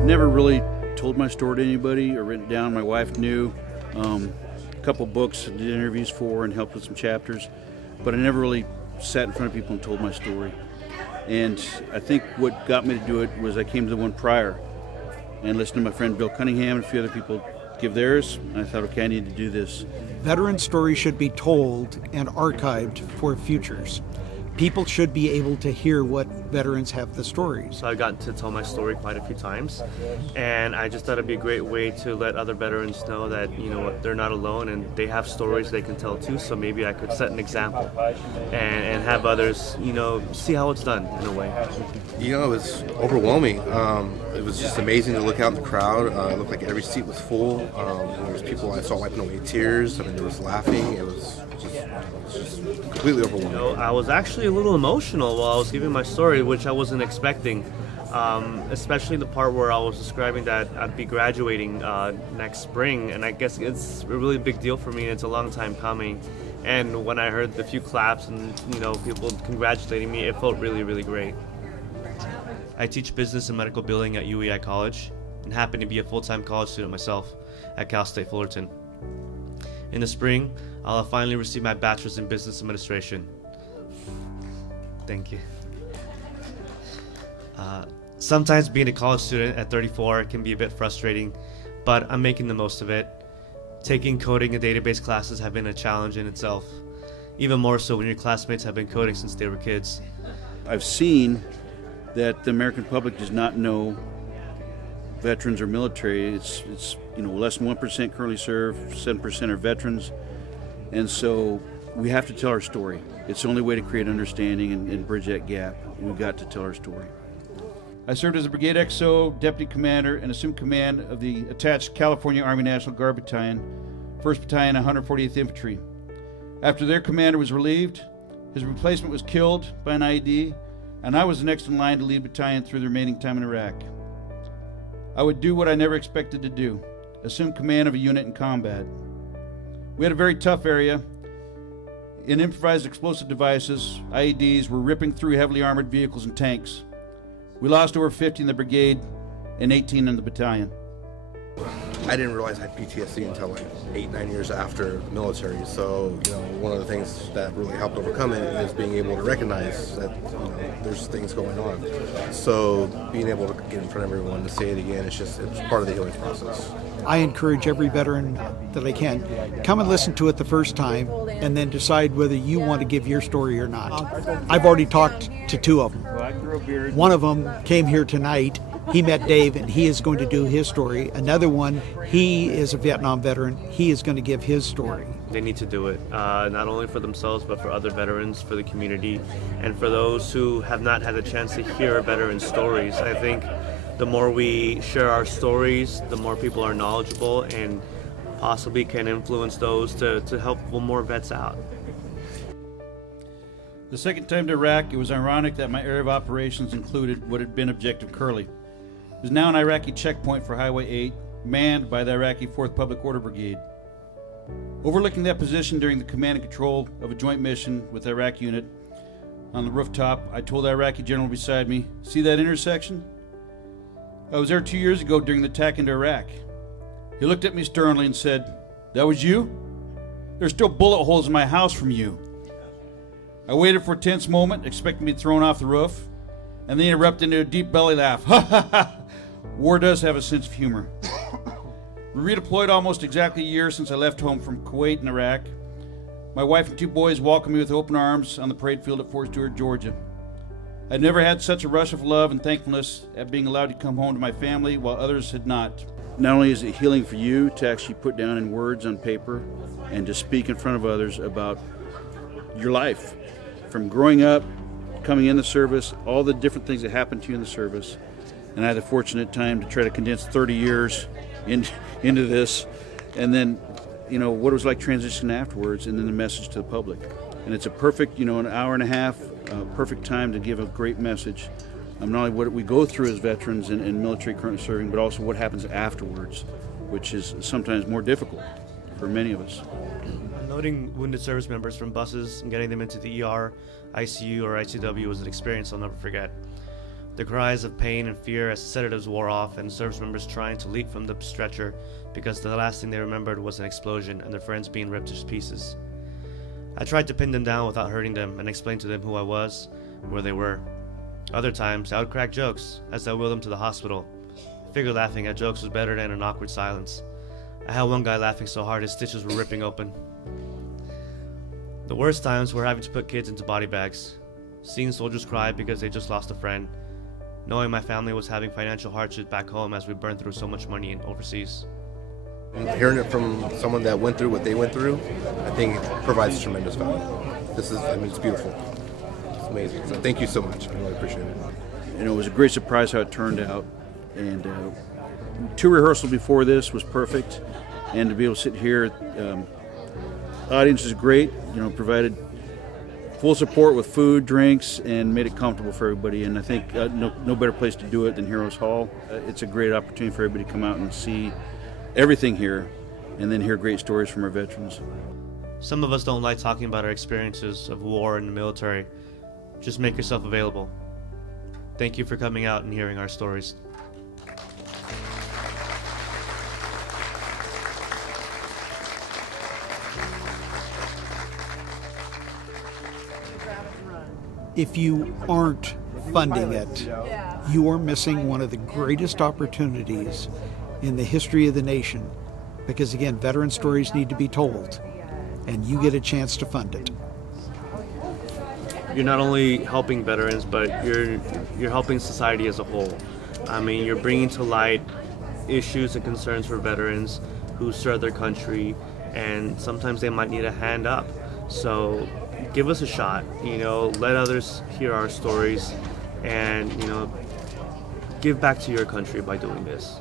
I've never really told my story to anybody or written it down. My wife knew. A couple books I did interviews for and helped with some chapters, but I never really sat in front of people and told my story. And I think what got me to do it was I came to the one prior and listened to my friend Bill Cunningham and a few other people give theirs, and I thought, okay, I need to do this. Veteran stories should be told and archived for futures. People should be able to hear what veterans have the stories. So I got to tell my story quite a few times, and I just thought it'd be a great way to let other veterans know that, you know, they're not alone and they have stories they can tell too. So maybe I could set an example and have others, you know, see how it's done in a way. You know, it was overwhelming. It was just amazing to look out in the crowd. It looked like every seat was full. There was people I saw wiping away tears. I mean, there was laughing. It was just completely overwhelming. You know, I was actually a little emotional while I was giving my story, which I wasn't expecting. Especially the part where I was describing that I'd be graduating next spring, and I guess it's a really big deal for me. It's a long time coming, and when I heard the few claps and, you know, people congratulating me, it felt really, really great. I teach business and medical billing at UEI College and happen to be a full-time college student myself at Cal State Fullerton. In the spring, I'll finally receive my bachelor's in business administration. Thank you. Sometimes being a college student at 34 can be a bit frustrating, but I'm making the most of it. Taking coding and database classes have been a challenge in itself, even more so when your classmates have been coding since they were kids. I've seen that the American public does not know veterans or military. It's you know, less than 1% currently serve, 7% are veterans, and so we have to tell our story. It's the only way to create understanding and bridge that gap. We've got to tell our story. I served as a Brigade XO, Deputy Commander, and assumed command of the attached California Army National Guard Battalion, 1st Battalion, 148th Infantry. After their commander was relieved, his replacement was killed by an IED, and I was the next in line to lead battalion through the remaining time in Iraq. I would do what I never expected to do, assume command of a unit in combat. We had a very tough area. In improvised explosive devices, IEDs were ripping through heavily armored vehicles and tanks. We lost over 50 in the brigade and 18 in the battalion. I didn't realize I had PTSD until like 8-9 years after the military. So, you know, one of the things that really helped overcome it is being able to recognize that, you know, there's things going on. So being able to get in front of everyone to say it again, it's part of the healing process. I encourage every veteran that I can, come and listen to it the first time and then decide whether you want to give your story or not. I've already talked to 2 of them. One of them came here tonight. He met Dave and he is going to do his story. Another one, he is a Vietnam veteran. He is going to give his story. They need to do it, not only for themselves, but for other veterans, for the community, and for those who have not had the chance to hear veteran stories. I think the more we share our stories, the more people are knowledgeable and possibly can influence those to help more vets out. The second time to Iraq, it was ironic that my area of operations included what had been Objective Curly. It was now an Iraqi checkpoint for Highway 8, manned by the Iraqi 4th Public Order Brigade. Overlooking that position during the command and control of a joint mission with the Iraq unit, on the rooftop, I told the Iraqi general beside me, "See that intersection? I was there 2 years ago during the attack into Iraq." He looked at me sternly and said, "That was you? There's still bullet holes in my house from you." I waited for a tense moment, expecting to be thrown off the roof, and then he erupted into a deep belly laugh. Ha ha ha! War does have a sense of humor. We redeployed almost exactly a year since I left home from Kuwait and Iraq. My wife and 2 boys welcomed me with open arms on the parade field at Fort Stewart, Georgia. I'd never had such a rush of love and thankfulness at being allowed to come home to my family while others had not. Not only is it healing for you to actually put down in words on paper and to speak in front of others about your life, from growing up, coming in the service, all the different things that happened to you in the service. And I had the fortunate time to try to condense 30 years into this, and then, you know, what it was like transitioning afterwards, and then the message to the public. And it's a perfect, you know, an hour and a half, perfect time to give a great message. Not only what we go through as veterans and military currently serving, but also what happens afterwards, which is sometimes more difficult for many of us. Unloading wounded service members from buses and getting them into the ER, ICU, or ICW was an experience I'll never forget. The cries of pain and fear as sedatives wore off and service members trying to leap from the stretcher because the last thing they remembered was an explosion and their friends being ripped to pieces. I tried to pin them down without hurting them and explain to them who I was, where they were. Other times, I would crack jokes as I wheeled them to the hospital. I figured laughing at jokes was better than an awkward silence. I had one guy laughing so hard his stitches were ripping open. The worst times were having to put kids into body bags, seeing soldiers cry because they just lost a friend, knowing my family was having financial hardship back home as we burned through so much money overseas. And hearing it from someone that went through what they went through, I think it provides tremendous value. It's beautiful. It's amazing. So thank you so much. I really appreciate it. It was a great surprise how it turned out. And 2 rehearsals before this was perfect. And to be able to sit here, the audience is great. Provided full support with food, drinks, and made it comfortable for everybody. And I think no better place to do it than Heroes Hall. It's a great opportunity for everybody to come out and see everything here, and then hear great stories from our veterans. Some of us don't like talking about our experiences of war and the military. Just make yourself available. Thank you for coming out and hearing our stories. If you aren't funding it, you are missing one of the greatest opportunities in the history of the nation, because again, veteran stories need to be told, and you get a chance to fund it. You're not only helping veterans, but you're helping society as a whole. I mean, you're bringing to light issues and concerns for veterans who serve their country, and sometimes they might need a hand up. So give us a shot, let others hear our stories, and give back to your country by doing this.